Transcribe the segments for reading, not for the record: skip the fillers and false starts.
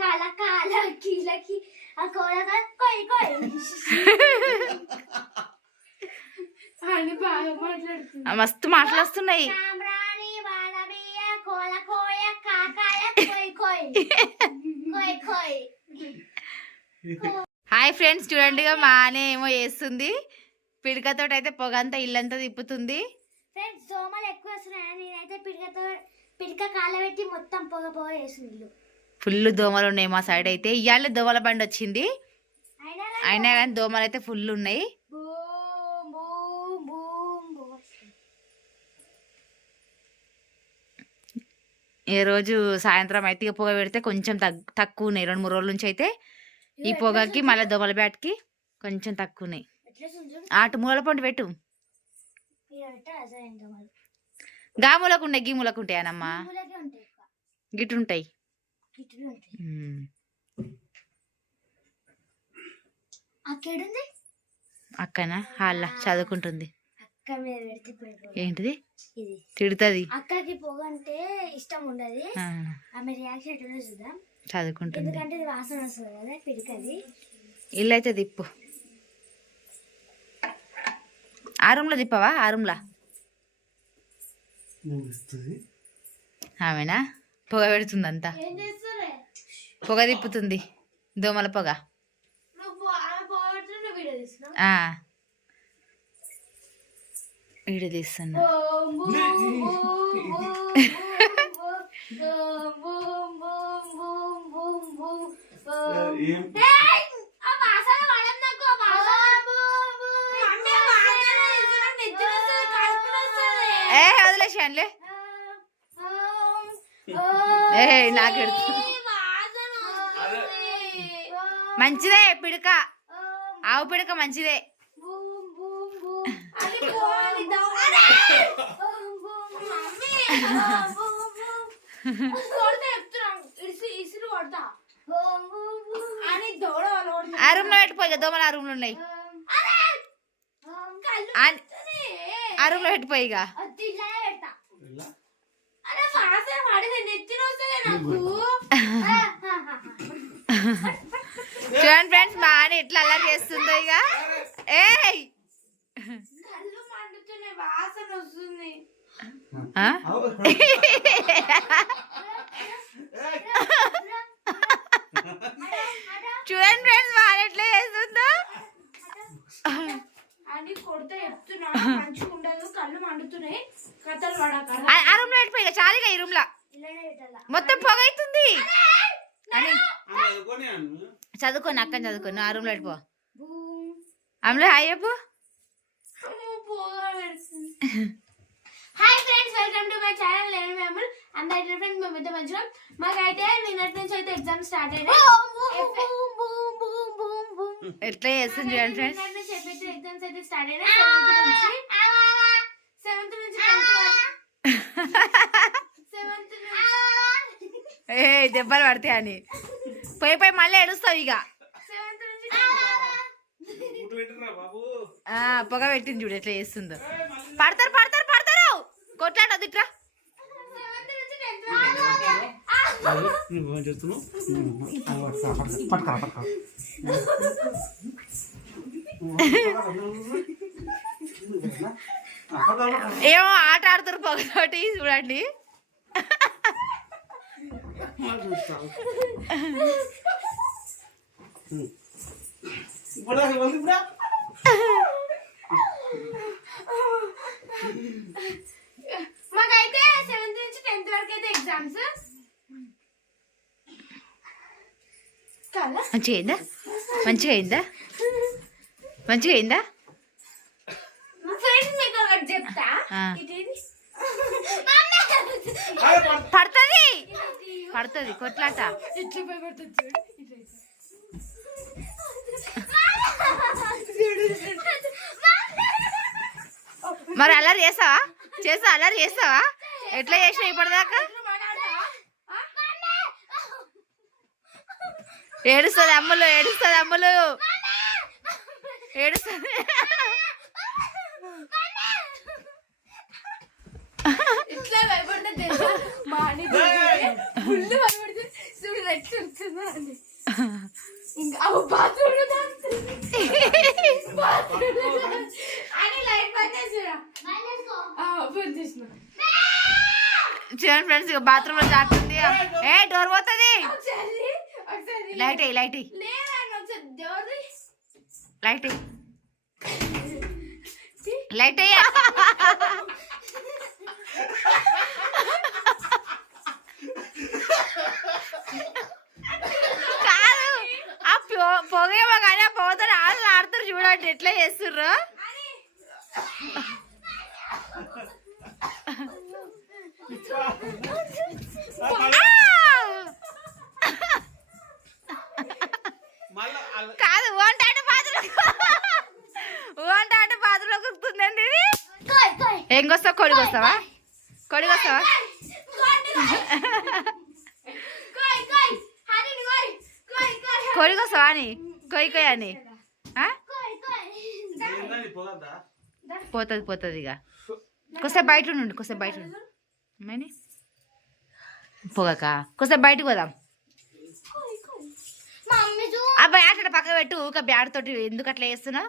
కాల కాల కీలకి ఆ కోలగా కొయ్ కొయ్ అని బాగా మాట్లాడుతుంది. మస్తు మాట్లాడుతున్నాయి. సాంబ్రాణి వానబియ్య కోల కోయ కాకాయ కొయ్ కొయ్ కొయ్ కొయ్. హాయ్ ఫ్రెండ్స్, చూడండి మానే ఏమో చేస్తుంది. పిడకతో అయితే పొగంతా ఇల్లంతా తిప్పుతుంది. ఫ్రెండ్స్ దోమలు ఎక్కువ వస్తున్నాయి. నేనైతే పిడక కాలబెట్టి మొత్తం పొగ పొగ వేస్తుంది. ఫుల్ దోమలు ఉన్నాయి మా సైడ్ అయితే. ఇవాళ దోమల బండి వచ్చింది, అయినా కానీ దోమలు అయితే ఫుల్ ఉన్నాయి. ఈ రోజు సాయంత్రం అయితే ఇక పొగ పెడితే కొంచెం తక్కువ ఉన్నాయి. 2-3 రోజుల నుంచి అయితే ఈ పొగకి మళ్ళీ దోమల బ్యాట్కి కొంచెం తక్కువ ఉన్నాయి. ఆటు మూల పండు పెట్టు. గా మూలకు ఉంటాయి, గీ మూలకు ఉంటాయి అనమ్మా, గిట్టుంటాయి. అక్కనా హాల్లా చదువుకుంటుంది. ఏంటిది తిడుతుంది. అక్కకి పొగ అంటే ఇష్టం ఉండదు. ఆమె రియాక్షన్ ఎట్లా చూద్దాం. చదువుకుంటుంది ఎందుకంటే ఇది వాసన వస్తుంది కదా పిడకది. ఇల్లు అయితే తిప్పు. ఆ రూమ్లో తిప్పవా? ఆ రూమ్లా ఆమెనా పొగ పెడుతుంది, అంతా పొగ తిప్పుతుంది, దోమల పొగ. వీడియో తీస్తున్నా. వదిలేసానులే. నాకు మంచిదే పిడక, ఆవు పిడక మంచిదే. ఆ రూమ్ లో పెట్టిపోయి దోమలు ఆ రూమ్ లో ఉన్నాయి. ఆ రూమ్ లో పెట్టిపోయి. చూడండి ఫ్రెండ్స్, బాగా ఎట్లా అల్లరి చేస్తుందో. ఇక చూడండి ఫ్రెండ్స్, బాగా ఎట్లా చేస్తుందో. ఆ రూమ్ లో పెట్టిపోయి చాలు. ఈ రూమ్ లో మొత్తం పొగ అవుతుంది. చదువుకోని అక్కని చదువుకోని ఆ రూమ్ లో పెట్టిపో. అమ్ములు హాయ్ చెప్పు. Hi friends, welcome to my channel. నేను మెంబర్ అందరి ఫ్రెండ్స్, మేమైతే మంచిగా. మాకైతే నిన్నటి నుంచి అయితే ఎగ్జామ్ స్టార్ట్ అయినాయి. ఎట్లా చేస్తుంది చూడండి ఫ్రెండ్స్. ఎగ్జామ్స్ అయితే స్టార్ట్ అయినాయి. 7th నుంచి దెబ్బలు పడతాయి అని పోయి పోయి మళ్ళీ ఏడుస్తావు. ఇక పొగ పెట్టింది చూడు ఎట్లా చేస్తుందో. పడతారు పడతారు పడతారు, కొట్లాడదు ఇట్లా. ఏమో ఆట ఆడుతారు పొగతోటి చూడండి. మాకైతే 7th నుంచి 10th వరకు అయితే ఎగ్జామ్స్. మంచిగా అయిందా? మంచిగా అయిందా? మంచిగా అయిందా? ఫ్రెండ్స్ మీకు ఒకటి చెప్తా. పడుతుంది పడుతుంది కొట్లాట. మరి అల్లరి చేస్తావా? అల్లరి చేస్తావా? ఎట్లా చేసినా ఇప్పటిదాకా? ఏడుస్తుంది అమ్ములు, ఏడుస్తుంది అమ్ములు, ఏడుస్తుంది. ఇట్లా భయపడుతుంది. ఫుల్ భయపడుతుంది. చూడు ఇంకా బాత్రూమ్ అని లైట్ బంద్ చేసిరా చూడండి ఫ్రెండ్స్, ఇక బాత్రూమ్ లో జాగ్రత్త. ఏ డోర్ పోతుంది. లైట్ అయ్యి లైట్ అయ్యి లైట్ అయ్యి లైట్ అయ్యి. కాదు, ఆ పొగేమో కానీ ఆ పొగతో ఆళ్ళు ఆడుతారు చూడండి ఎట్లా చేస్తుర్రు. కాదు వంట బాత్రూంలో కురుతుందండి. ఏం కొస్తావు? కోడి కొస్తావా? కోడి కొస్తావా? కోడి కొస్తావా అని కొయ్యి కొయ్యి అని పోతుంది పోతుంది. ఇక కొద్దిసేపు బయట ఉండు, కొద్దిసేపు బయట ఉండు. ఏమని పొగక కొద్దిసేపు బయటకు పోదాం. ఆ బ్యాట్ పక్క పెట్టు. ఊక బ్యాట్ తోటి ఎందుకు అట్లా చేస్తున్నావు?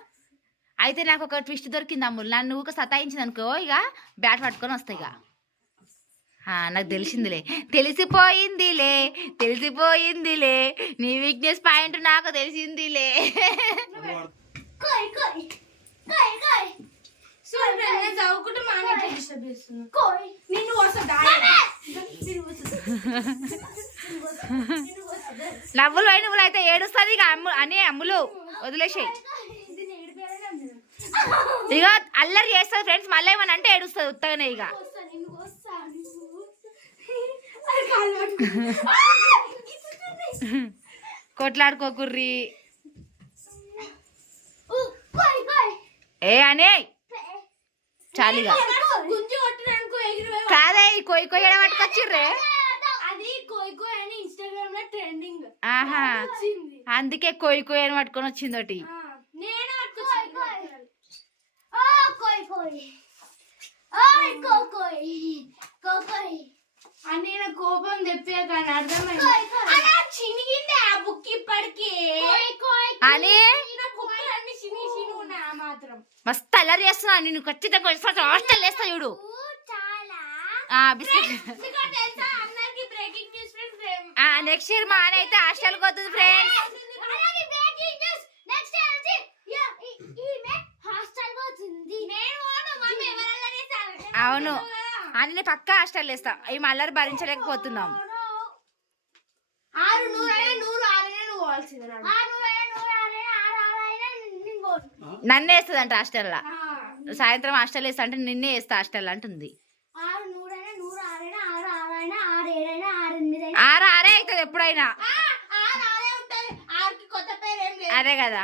అయితే నాకు ఒక ట్విస్ట్ దొరికింది అమ్ములు. నన్ను ఊక సతాయించింది అనుకో, ఇక బ్యాట్ పట్టుకొని వస్తాయి. ఇక నాకు తెలిసిందిలే, తెలిసిపోయిందిలే నీ వీక్నెస్ పాయింట్ నాకు తెలిసిందిలే. నవ్వులు అయినవులు అయితే ఏడుస్తుంది. ఇక అని అమ్ములు వదిలేసాయి. ఇక అల్లరి చేస్తుంది ఫ్రెండ్స్. మళ్ళీ ఏమన్నా అంటే ఏడుస్తుంది ఉత్తగానే. ఇక కొట్లాడుకోకుర్రి ఏ అనే చాలిగా కాదే. కొయ్యి కొయ్యి పట్టుకొచ్చిర్రే. ఆహా, అందుకే కొయ్యి కొయ్యి అని పట్టుకొని వచ్చింది ఒకటి. అని కోపం తెప్పే కానీ అర్థమైంది. చినిగింది ఆ బుక్ ఇప్పటికి అని మాత్రం మస్తు అల్లరి చేస్తున్నా. నేను ఖచ్చితంగా హాస్టల్ వేస్తా చూడు. నెక్స్ట్ ఇయర్ మా ఆయన అయితే హాస్టల్ పోతుంది ఫ్రెండ్స్. అవును, అని నేను పక్కా హాస్టల్ వేస్తా. ఈ అల్లరి భరించలేకపోతున్నాం. నన్నే వేస్తుందంట హాస్టల్లో. సాయంత్రం హాస్టల్ వేస్తా అంటే నిన్నే వేస్తా హాస్టల్ అంటుంది. 6 అవుతుంది ఎప్పుడైనా. అదే కదా.